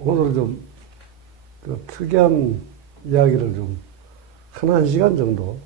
오늘 좀 특이한 이야기를 좀 한 시간 정도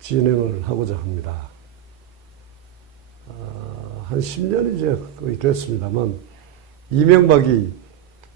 진행을 하고자 합니다. 한 10년이 이제 거의 됐습니다만, 이명박이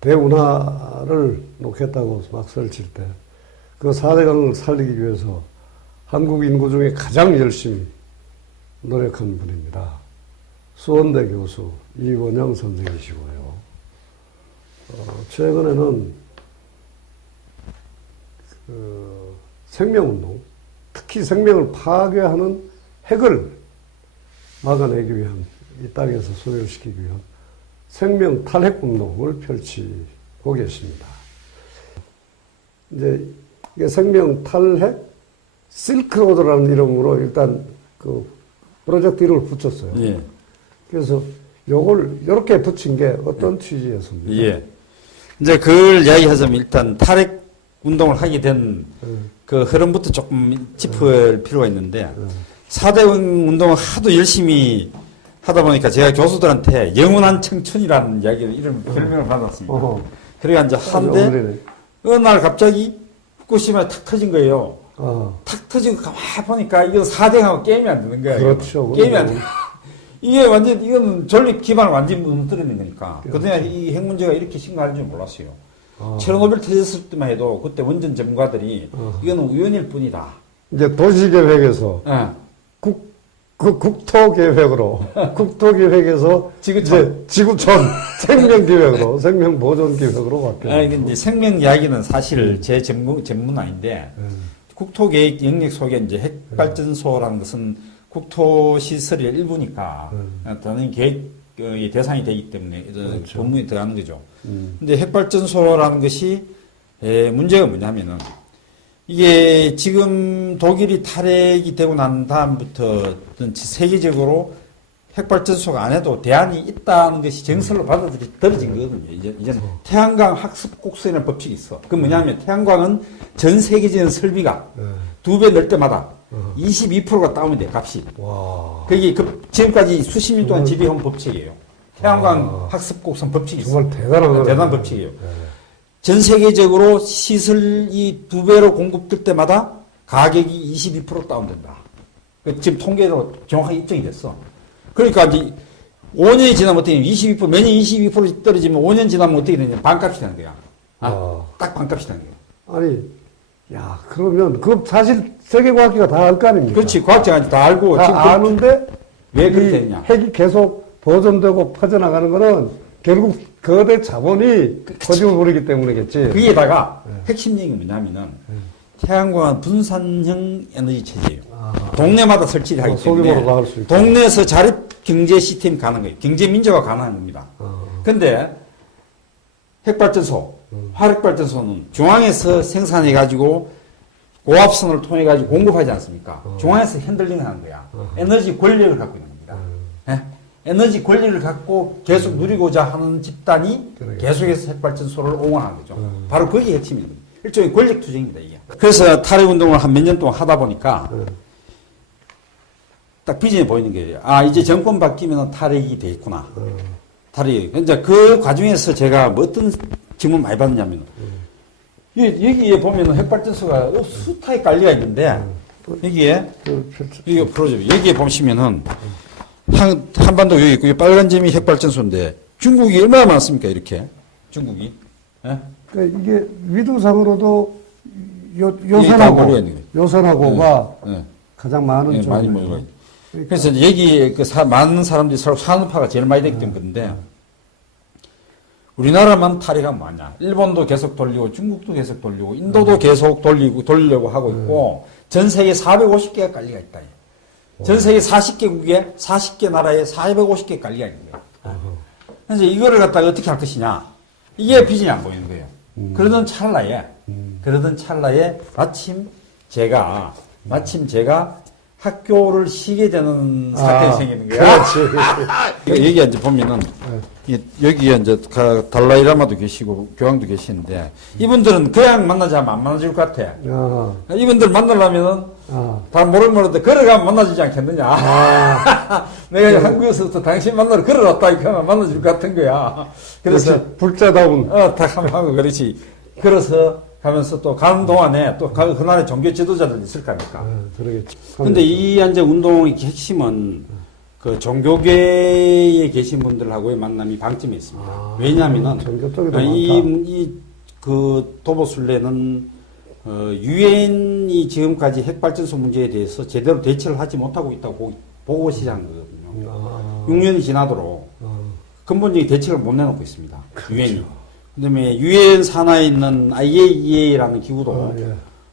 대운하를 놓겠다고 막 설칠 때, 그 4대강을 살리기 위해서 한국 인구 중에 가장 열심히 노력한 분입니다. 수원대 교수 이원영 선생이시고요. 최근에는 생명운동, 특히 생명을 파괴하는 핵을 막아내기 위한, 이 땅에서 소멸시키기 위한 생명 탈핵 운동을 펼치고 계십니다. 이제 이게 생명 탈핵 실크로드라는 이름으로 일단 그 프로젝트 이름을 붙였어요. 예. 그래서 요걸 이렇게 붙인 게 어떤 취지였습니까? 예. 이제 그걸 이야기하자면 일단 탈핵 운동을 하게 된 그 흐름부터 조금 짚을 필요가 있는데 4대 운동을 하도 열심히 하다 보니까 제가 교수들한테 영원한 청춘이라는 이야기를 이런 별명을 받았습니다. 그래가 이제 한데 어느 날 갑자기 후쿠시마에 탁 터진 거예요. 탁 터지고 가만히 보니까 이거 4대하고 게임이 안 되는 거예요. 그렇죠. 게임이 안 돼. 이게 완전, 이건 전립 기반을 완전히 무너뜨리는 거니까. 그렇죠. 그동안 이 핵 문제가 이렇게 심각한 줄 몰랐어요. 체르노빌 터졌을 때만 해도 그때 원전 전문가들이 이거는 우연일 뿐이다. 이제 도시계획에서 예. 국토계획으로, 국토계획에서 지구촌. 이제 지구촌 생명계획으로, 생명보존계획으로 바뀌었어요. 이게 이제 생명 이야기는 사실 제 전문 아닌데, 국토계획 영역 속에 이제 핵발전소라는 것은 국토시설의 일부니까, 다른 계획의 대상이 되기 때문에, 그렇죠. 본문이 들어가는 거죠. 근데 핵발전소라는 것이, 문제가 뭐냐면은, 이게 지금 독일이 탈핵이 되고 난 다음부터 세계적으로 핵발전소가 안 해도 대안이 있다는 것이 정설로 받아들여진 거거든요. 이제는 태양광 학습 곡선이라는 법칙이 있어. 그 뭐냐면 태양광은 전 세계적인 설비가 2배 늘 때마다 22%가 다운이 돼, 값이. 와. 그게 지금까지 수십 년 동안 지배해온 법칙이에요. 태양광 학습 곡선 법칙이 있어. 정말 대단한 대단한 법칙이에요. 전 세계적으로 시설이 2배로 공급될 때마다 가격이 22% 다운된다. 지금 통계로 정확하게 입증이 됐어. 그러니까 이제 5년이 지나면 어떻게 되냐면 22%, 매년 22% 떨어지면 5년 지나면 어떻게 되냐면 반값이 되는 거야. 딱 반값이 되는 거야. 아니, 야, 그러면, 그 사실 세계과학계가 다 알 거 아닙니까? 그렇지. 과학자가 다 알고. 다 지금 아는데, 왜 그렇게 됐냐. 핵이 계속 보존되고 퍼져나가는 거는 결국 거대 자본이 거짓을 부리기 때문이겠지. 거기에다가 핵심적인 게 뭐냐면은 태양광은 분산형 에너지 체제예요. 동네마다 설치를 하기 때문에 동네에서 자립 경제 시스템이 가능한 거예요. 경제 민주화가 가능한 겁니다. 근데 핵발전소, 화력발전소는 중앙에서 생산해 가지고 고압선을 통해 가지고 공급하지 않습니까? 중앙에서 핸들링 하는 거야. 에너지 권력을 갖고 있는 겁니다. 예? 에너지 권리를 갖고 계속 누리고자 하는 집단이 계속해서 핵발전소를 옹호하는 거죠. 바로 그게 핵심입니다. 일종의 권력 투쟁입니다, 이게. 그래서 탈핵 운동을 한 몇 년 동안 하다 보니까 딱 비전이 보이는 거예요. 아, 이제 정권 바뀌면 탈핵이 되겠구나. 탈핵이. 이제 그 과정에서 제가 뭐 어떤 질문 많이 받느냐면 여기에 보면 핵발전소가 수타에 깔려가 있는데 여기에 이거 풀어줘. 여기에 보시면은 한반도 여기 있고, 빨간 점이 핵발전소인데, 중국이 얼마나 많습니까, 이렇게? 중국이? 예? 그러니까 이게 위도상으로도 요선하고가 가장 많은 쪽이에요. 많이 모여가 있고. 그래서 여기 많은 사람들이 서로 산업화가 제일 많이 되기 때문에, 우리나라만 탈핵하면 뭐냐. 일본도 계속 돌리고, 중국도 계속 돌리고, 인도도 계속 돌리려고 하고 있고, 전 세계 450개가 깔리가 있다. 전 세계 40개국에 40개 나라에 450개 깔리가 있는 거예요. 그래서 이거를 갖다가 어떻게 할 것이냐. 이게 비전이 안 보이는 거예요. 그러던 찰나에 마침 제가 학교를 쉬게 되는 사건이 생기는 거예요. 그렇지. 여기 이제 보면은 여기에 이제 달라이라마도 계시고 교황도 계시는데 이분들은 그냥 만나자면 안 만나줄 것 같아. 이분들 만나려면은 다 모르는데 걸어가면 만나주지 않겠느냐. 내가 한국에서부터 당신 만나러 걸어왔다 이렇게 하면 만나줄 것 같은 거야. 그래서 불자다운 딱 한번 하고 그렇지. 걸어서 가면서 또 가는 동안에 또 그날의 종교 지도자들 있을 거 아닙니까? 그러겠지. 근데 이 이제 운동의 핵심은 그 종교계에 계신 분들하고의 만남이 방점이 있습니다. 왜냐하면은 종교 쪽에도 그 도보순례는 유엔이 지금까지 핵발전소 문제에 대해서 제대로 대처를 하지 못하고 있다고 보고 시작한 거거든요. 6년이 지나도록 근본적인 대책을 못 내놓고 있습니다. 유엔이. 그다음에 유엔 산하에 있는 IAEA라는 기구도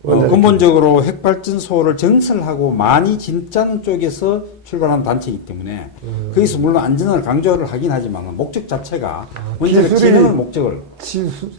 근본적으로 핵발전소를 정설하고 많이 진짜는 쪽에서 출발한 단체이기 때문에 거기서 물론 안전을 강조를 하긴 하지만 목적 자체가 원자력 진흥을 목적을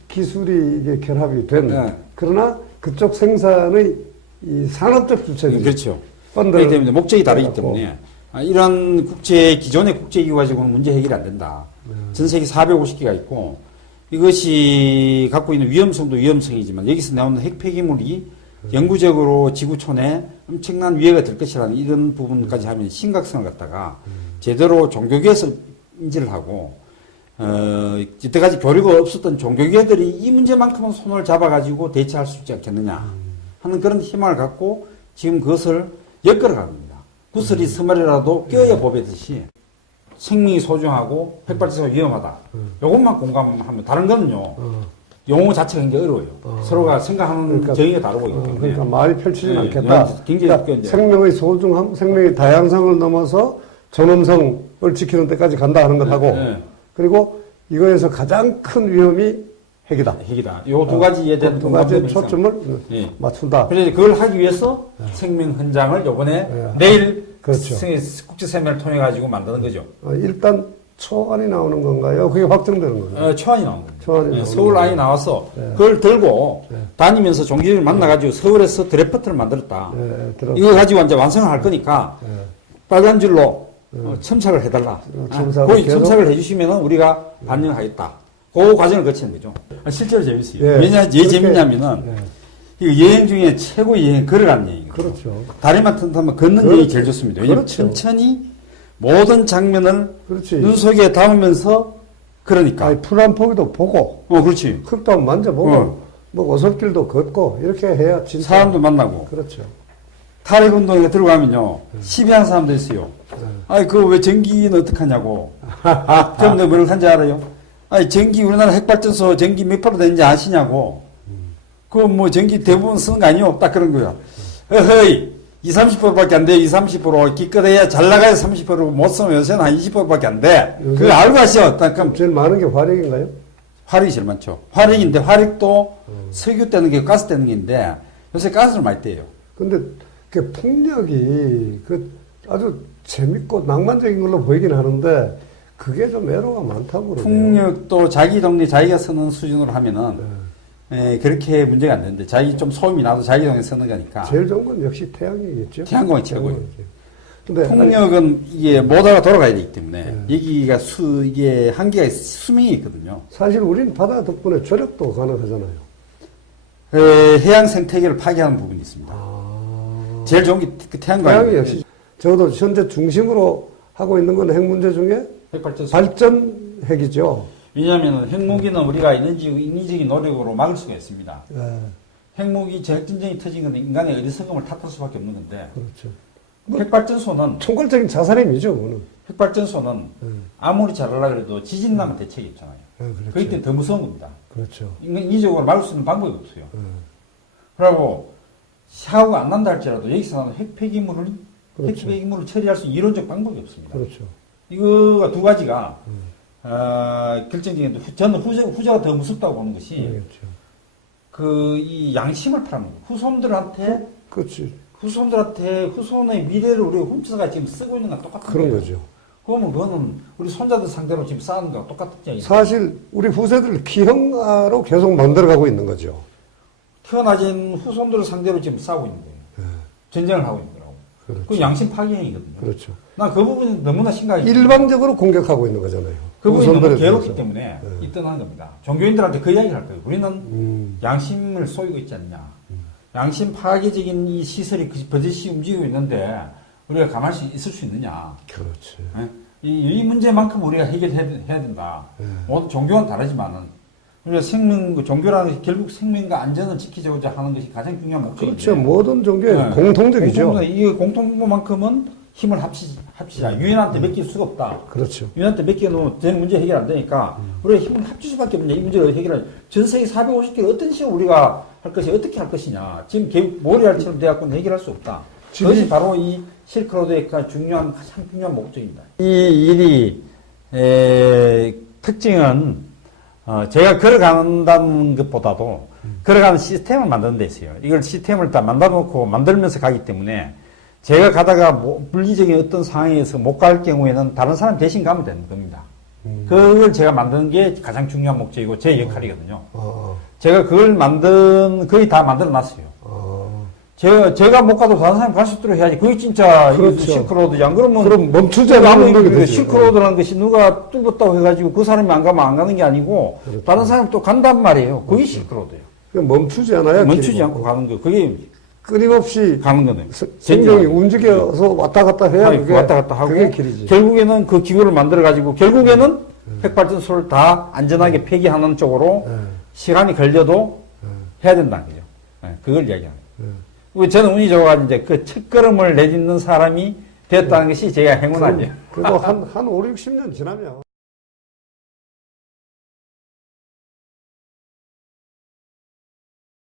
기술이 이게 결합이 된 그러나 그쪽 생산의 이 산업적 주체들이 그렇죠. 그렇기 때문에 목적이 다르기 때문에 이런 기존의 국제기구 가지고는 문제 해결이 안 된다. 전 세계 450개가 있고 이것이 갖고 있는 위험성도 위험성이지만 여기서 나오는 핵폐기물이 영구적으로 지구촌에 엄청난 위해가 될 것이라는 이런 부분까지 하면 심각성을 갖다가 제대로 종교계에서 인지를 하고 이때까지 교류가 없었던 종교계들이 이 문제만큼은 손을 잡아가지고 대처할 수 있지 않겠느냐 하는 그런 희망을 갖고 지금 그것을 엮어가는 겁니다. 구슬이 스마리라도 껴야 보배듯이 생명이 소중하고 핵발전소가 위험하다. 요것만 공감하면 다른 거는요. 용어 자체가 굉장히 어려워요. 서로가 생각하는 정의가 다르고 있기 때문에. 그러니까 말이 펼치지 않겠다. 굉장히 그러니까 생명의 소중함, 생명의 다양성을 넘어서 존엄성을 지키는 데까지 간다 하는 것하고 그리고 이거에서 가장 큰 위험이 핵이다. 요 두 가지에 대한 두 가지의 초점을 맞춘다. 그래서 그걸 하기 위해서 생명 헌장을 요번에 내일 그렇죠. 국제 세미나를 통해 가지고 만드는 거죠. 일단 초안이 나오는 건가요? 그게 확정되는 건가요? 초안이 나오는 거죠. 초안이 서울 안이 나와서 그걸 들고 다니면서 종교를 만나가지고 서울에서 드래프트를 만들었다. 이거 가지고 이제 완성을 할 거니까 빨간 줄로 첨삭을 해달라. 거기 첨삭을 해주시면 우리가 반영하겠다. 그 과정을 거치는 거죠. 실제로 재밌어요. 왜 재밌냐면은 이거 여행 중에 최고 여행 걸어가는 여행이에요. 그렇죠. 다리만 튼튼하면 걷는 여행이 제일 좋습니다. 왜냐면 천천히 모든 장면을 눈 속에 담으면서 그러니까. 풀한 포기도 보고. 그렇지. 흙도 한번 만져보고. 뭐 오솔길도 걷고 이렇게 해야 진짜. 사람도 만나고. 그렇죠. 탈핵 운동에 들어가면요. 시비하는 사람도 있어요. 그거 왜 전기는 어떡하냐고. 그럼 내가 뭘 한지 알아요? 전기 우리나라 핵발전소 전기 몇 프로 되는지 아시냐고. 그 뭐 전기 대부분 쓰는 거 아니요? 딱 그런 거야. 어허이 20-30%밖에 안 돼. 20-30% 기껏해야 잘 나가야 30% 못 쓰면 요새는 한 20%밖에 안 돼. 그거 알고 하시오. 딱 그럼 제일 많은 게 화력인가요? 화력이 제일 많죠. 화력인데 화력도 석유 떼는 게 가스 떼는 게인데 요새 가스를 많이 떼요. 근데 그 폭력이 그 아주 재밌고 낭만적인 걸로 보이긴 하는데 그게 좀 애로가 많다고 그러네요. 폭력도 자기 동네 자기가 쓰는 수준으로 하면은 그렇게 문제가 안 되는데 자기 좀 소음이 나도 자기 동네 쓰는 거니까. 제일 좋은 건 역시 태양이겠죠. 태양광이 최고예요. 근데 폭력은 이게 모다가 돌아가야 되기 때문에 여기가 이게 한계가 수명이 있거든요. 사실 우리는 바다 덕분에 조력도 가능하잖아요. 해양 생태계를 파괴하는 부분이 있습니다. 제일 좋은 게 그 태양광이. 태양이 역시 적어도 현재 중심으로 하고 있는 건 핵 문제 중에 핵발전소. 발전 핵이죠. 왜냐하면 핵무기는 우리가 인위적인 노력으로 막을 수가 있습니다. 핵무기 핵전쟁이 터진 건 인간의 어리석음을 탓할 수밖에 없는 건데. 그렇죠. 핵발전소는 총괄적인 자살행위죠, 그거는. 핵발전소는 아무리 잘하려고 해도 지진 나면 대책이 없잖아요. 그렇죠. 그렇기 때문에 더 무서운 겁니다. 그렇죠. 인위적으로 막을 수 있는 방법이 없어요. 그리고 사고가 안 난다 할지라도 여기서 나는 핵폐기물을 처리할 수 있는 이론적 방법이 없습니다. 그렇죠. 이거가 두 가지가 결정적인 저는 후자가 더 무섭다고 보는 것이 그렇죠. 이 양심을 팔는 거예요. 후손들한테 그렇지. 후손의 미래를 우리가 훔쳐가 지금 쓰고 있는 건 똑같은 그런 거예요. 거죠. 그러면 그거는 우리 손자들 상대로 지금 싸우는 거랑 똑같은 사실 우리 후세들을 기형아로 계속 만들어가고 있는 거죠. 태어나진 후손들을 상대로 지금 싸우고 있는 거예요. 전쟁을 하고 있는 거라고. 그렇죠. 그 양심 파괴행위거든요. 그렇죠. 난 그 부분이 너무나 심각해요. 일방적으로 공격하고 있는 거잖아요. 그 부분이 너무 우선들에 괴롭기 대해서. 때문에 네. 입던하는 겁니다. 종교인들한테 그 이야기를 할 거예요. 우리는 양심을 쏘이고 있지 않냐. 양심 파괴적인 이 시설이 버젓이 움직이고 있는데 우리가 가만히 있을 수 있느냐. 그렇지. 예? 이 문제만큼 우리가 해결해야 된다. 뭐 종교는 다르지만은 우리가 종교라는 것이 결국 생명과 안전을 지키고자 하는 것이 가장 중요한 목적인데. 그렇죠. 모든 종교의 네. 공통적이죠. 이 공통분모만큼은 힘을 합치자. 유엔한테 맡길 수가 없다. 그렇죠. 유엔한테 맡겨놓으면 전 문제 해결 안 되니까 우리가 힘을 합칠 수밖에 없냐. 이 문제를 해결할. 전 세계 450개를 어떤 식으로 우리가 할 것이냐, 어떻게 할 것이냐. 지금 모리알처럼 돼갖고는 해결할 수 없다. 그것이 바로 이 실크로드의 가장 중요한 목적입니다. 이 일이 특징은 제가 걸어간다는 것보다도 걸어가는 시스템을 만드는 데 있어요. 이걸 시스템을 다 만들어놓고 만들면서 가기 때문에 제가 가다가 물리적인 어떤 상황에서 못 갈 경우에는 다른 사람 대신 가면 되는 겁니다. 그걸 제가 만드는 게 가장 중요한 목적이고 제 역할이거든요. 제가 그걸 거의 다 만들어 놨어요. 제가 못 가도 다른 사람 갈 수 있도록 해야지. 그게 진짜 그렇죠. 실크로드지. 안 그러면 그럼 멈추지 않는 운동이 되죠. 실크로드라는 것이 누가 뚫었다고 해가지고 그 사람이 안 가면 안 가는 게 아니고 그렇죠. 다른 사람이 또 간단 말이에요. 그게 실크로드예요. 멈추지 않아야 멈추지 길이고. 않고 가는 거. 그게 끊임없이 가는 거네요. 생명이 움직여서 왔다 갔다 해야 그게 왔다 갔다 하고 그게 길이지. 결국에는 그 기구를 만들어 가지고 결국에는 핵발전소를 다 안전하게 폐기하는 쪽으로 시간이 걸려도 해야 된다는 거죠. 그걸 이야기하는 거예요. 저는 운이 좋아가지고 이제 그 첫걸음을 내딛는 사람이 됐다는 것이 제가 행운 아니에요. 그리고 한 5, 60년 지나면